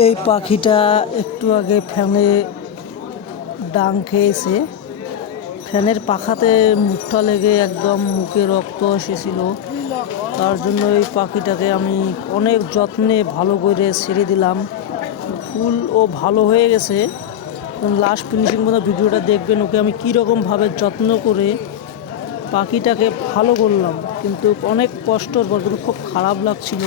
এই পাখিটা একটু আগে ফ্যানে ডাং খেয়েছে। ফ্যানের পাখাতে মুখটা লেগে একদম মুখে রক্ত এসেছিল। তার জন্য এই পাখিটাকে আমি অনেক যত্নে ভালো করে ছেড়ে দিলাম। ফুল ও ভালো হয়ে গেছে। লাস্ট ফিনিশিং পর্যন্ত ভিডিওটা দেখবেন, ওকে আমি কীরকমভাবে যত্ন করে পাখিটাকে ভালো করলাম। কিন্তু অনেক কষ্টর পর কিন্তু খুব খারাপ লাগছিল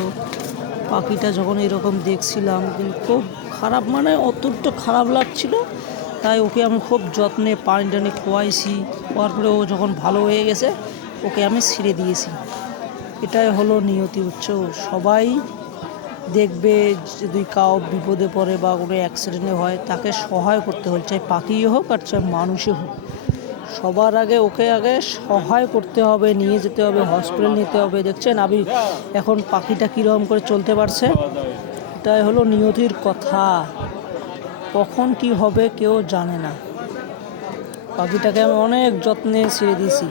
পাখিটা যখন এরকম দেখছিলাম, কিন্তু খুব খারাপ মানে অত্যন্ত খারাপ লাগছিল। তাই ওকে আমি খুব যত্নে পানি টানি খোয়াইছি, খোয়ার পরে ও যখন ভালো হয়ে গেছে ওকে আমি ছেড়ে দিয়েছি। এটাই হলো নিয়তি। উৎস সবাই দেখবে যদি কাউ বিপদে পড়ে বা কোনো অ্যাক্সিডেন্টে হয়, তাকে সহায় করতে হয়, চাই পাখি হোক আর চাই মানুষই হোক। সবার আগে ওকে আগে সহায় করতে হবে, নিয়ে যেতে হবে, হসপিটাল নিতে হবে। দেখছেন আমি এখন পাখিটা কীরকম করে চলতে পারছে। এটাই হলো নিয়তির কথা। কখন কি হবে কেউ জানে না। পাখিটাকে আমি অনেক যত্নে ছেড়ে দিয়েছি।